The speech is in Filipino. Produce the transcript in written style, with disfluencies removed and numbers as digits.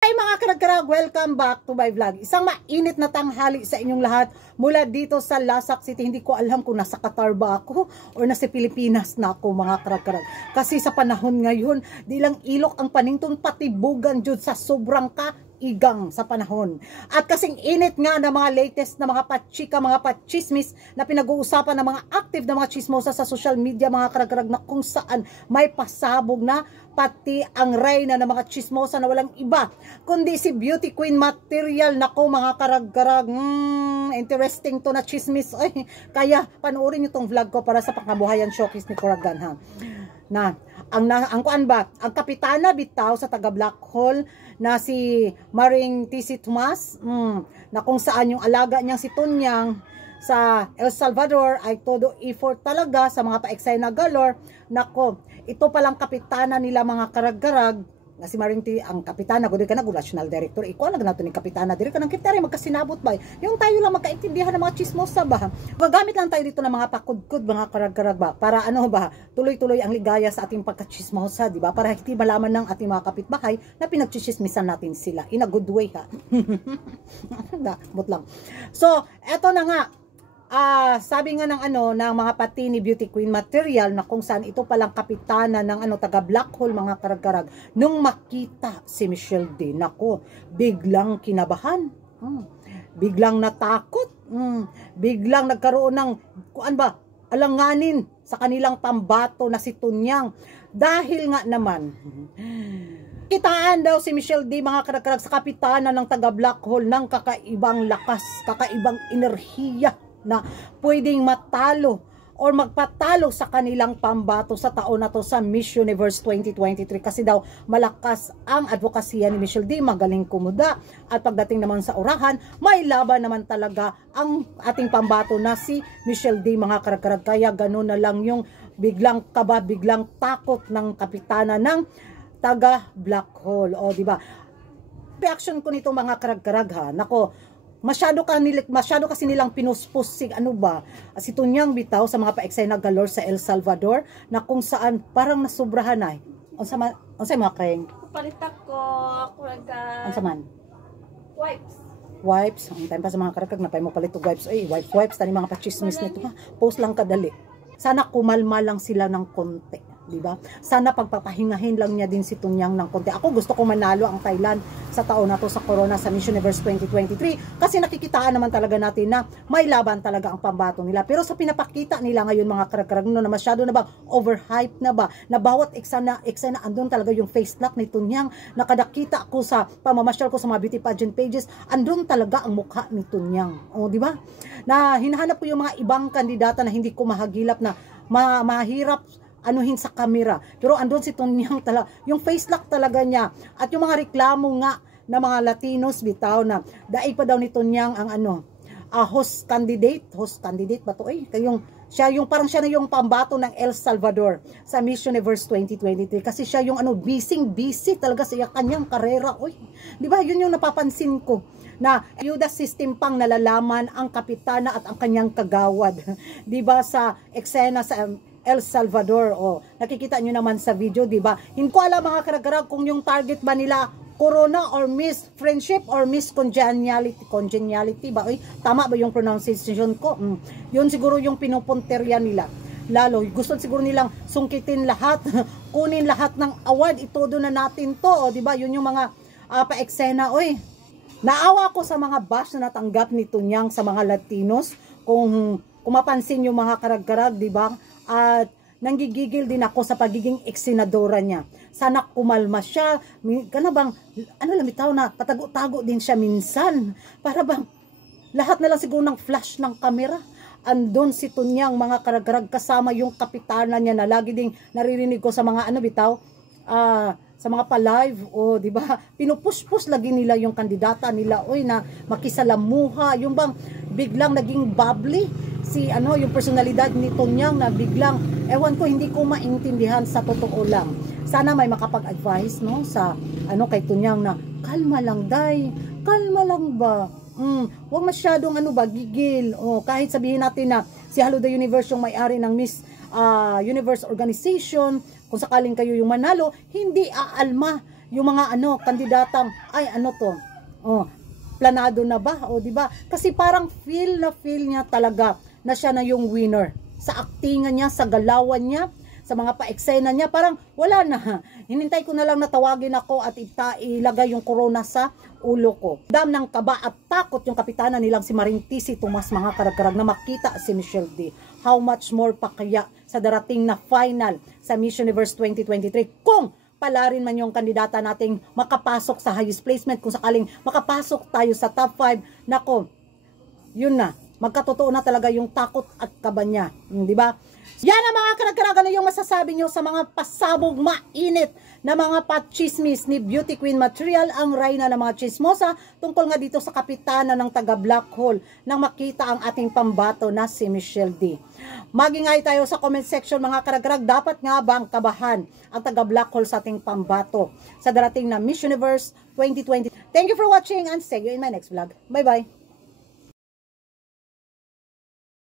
Hi mga karag-karag, welcome back to my vlog. Isang mainit na tanghali sa inyong lahat mula dito sa Lasak City. Hindi ko alam kung nasa Qatar ba ako o nasa Pilipinas na ako mga karag-karag. Kasi sa panahon ngayon, di lang ilok ang panington patibugan jud sa sobrang igang sa panahon. At kasing init nga na mga latest na mga pachika, mga pachismis na pinag-uusapan ng mga active na mga chismosa sa social media mga karag-karag na kung saan may pasabog na pati ang reyna ng mga chismosa na walang iba kundi si beauty queen material. Nako mga karag-karag, interesting to na chismis. Ay, kaya panoorin nyo tong vlog ko para sa pangkabuhayan showcase ni Kuragan ha. Ang kuan ba, ang kapitana bitaw sa taga Black Hole na si Maring TC Tomas, na kung saan yung alaga niyang si Tunyang sa El Salvador ay todo effort talaga sa mga pa-eksena galore. Nako, ito palang kapitana nila mga karag-karag na si Maring T, ang kapitana ko, di ka na national director, ikaw na nato ni kapitana, di ka nang kitari, magkasinabot ba? Yung tayo lang magkaintindihan ng mga chismosa ba? Gagamit lang tayo dito ng mga pakudkud, mga karag-karag ba? Para ano ba, tuloy-tuloy ang ligaya sa ating pagkachismosa, di ba? Para hindi malaman ng ating mga kapitbahay na pinagchismisan natin sila. In a good way ha. But lang. So, eto na nga. Sabi nga ng ng mga pati ni beauty queen material na kung saan ito palang kapitana ng taga Black Hole mga karag-karag nung makita si Michelle D. Nako, biglang kinabahan, biglang natakot, biglang nagkaroon ng kuan ba, alanganin sa kanilang pambato na si Tunyang dahil nga naman kitaan daw si Michelle D. mga karag-karag sa kapitana ng taga Black Hole ng kakaibang lakas, kakaibang enerhiya na pwedeng matalo or magpatalo sa kanilang pambato sa taon na to sa Miss Universe 2023 kasi daw malakas ang advokasya ni Michelle D, magaling kumuda at pagdating naman sa orahan may laban naman talaga ang ating pambato na si Michelle D mga karag-karag. Kaya gano'n na lang yung biglang kaba, biglang takot ng kapitana ng taga Black Hole, o di ba? Reaction ko nito mga karag-karag ha, nako, masyado kasi nilang pinuspos si Tunyang bitaw sa mga pa-eksena galore sa El Salvador na kung saan parang nasubrahan ay. Unsa mga kreng? Palitak ko kuraga. Unsa man? Wipes. Ang time pa sa mga karagkag na pay mo palit og wipes. Ay, wipes tani mga pa-chismis nito ha. Post lang kadali. Sana kumalma lang sila ng konti. Diba? Sana pagpapahingahin lang niya din si Tunyang ng konti. Ako gusto ko manalo ang Thailand sa taon na to sa Corona sa Miss Universe 2023 kasi nakikitaan naman talaga natin na may laban talaga ang pambato nila. Pero sa pinapakita nila ngayon mga karag-karag na masyado na ba overhype na ba na bawat eksena andun talaga yung face lock ni Tunyang. Nakadakita ko sa pamamasyal ko sa mga beauty pageant pages, andun talaga ang mukha ni Tunyang. O di ba? Na hinahanap ko yung mga ibang kandidata na hindi ko mahagilap na mahirap anuhin sa camera. Pero andun si Tunyang talaga, yung face lock talaga niya. At yung mga reklamo nga na mga Latinos bitaw na daig pa daw ni Tunyang ang host candidate ba to parang siya na yung pambato ng El Salvador sa Miss Universe 2023 kasi siya yung busy talaga sa kanyang karera. Oy, di ba? Yun yung napapansin ko na ayuda system pang nalalaman ang kapitana at ang kanyang kagawad. Di ba sa eksena sa El Salvador, nakikita nyo naman sa video, di ba? Hindi ko alam mga karag-karag kung yung target ba nila Corona or Miss Friendship or Miss Congeniality ba? Oy, tama ba yung pronunciation ko? Yun siguro yung pinupunterya nila. Lalo, gusto siguro nilang sungkitin lahat, kunin lahat ng award, itodo na natin to, di ba? Yun yung mga pa-eksena. Oy, naawa ko sa mga bash na natanggap ni Tunyang sa mga Latinos. Kung mapansin yung mga karag-karag, di ba? At nanggigigil din ako sa pagiging eksenadora niya. Sana kumalma siya. Kana bang, bitaw na patago-tago din siya minsan. Para bang, lahat na lang siguro ng flash ng camera. Andun si Tunyang mga karag-karag kasama yung kapitana niya na lagi ding naririnig ko sa mga sa mga pa-live, di ba? Pinupush-push lagi nila yung kandidata nila, na makisalamuha, yung bang biglang naging bubbly yung personalidad ni Tunyang na biglang, ewan ko, hindi ko maintindihan sa totoo lang. Sana may makapag-advise, sa, kay Tunyang na, kalma lang, day, kalma lang ba? Huwag masyadong gigil. Kahit sabihin natin na si Hello the Universe yung may-ari ng Miss Universe Organization, kung sakaling kayo yung manalo, hindi aalma yung mga kandidatang, ay ano to, planado na ba? O di ba? Kasi parang feel niya talaga na siya na yung winner. Sa aktingan niya, sa galawan niya, sa mga pa-eksena niya, parang wala na. Hinintay ko na lang na tawagin ako at ilagay yung corona sa ulo ko. Dam ng kaba at takot yung kapitana nilang si Marintisi Tomas, mga karag-karag, na makita si Michelle D. How much more pa kaya sa darating na final sa Miss Universe 2023 kung palarin man yung kandidata nating makapasok sa highest placement, kung sakaling makapasok tayo sa top 5, nako, yun na, magkatotoo na talaga yung takot at kaba niya, di ba? Yan ang mga karag-karagan na yung masasabi nyo sa mga pasabog mainit na mga patchismis ni Beauty Queen Material, ang reyna ng mga chismosa, tungkol nga dito sa kapitana ng taga Black Hole nang makita ang ating pambato na si Michelle D. Magingay tayo sa comment section, mga karag-karag, dapat nga bang kabahan ang taga Black Hole sa ating pambato sa darating na Miss Universe 2020? Thank you for watching and see you in my next vlog. Bye-bye!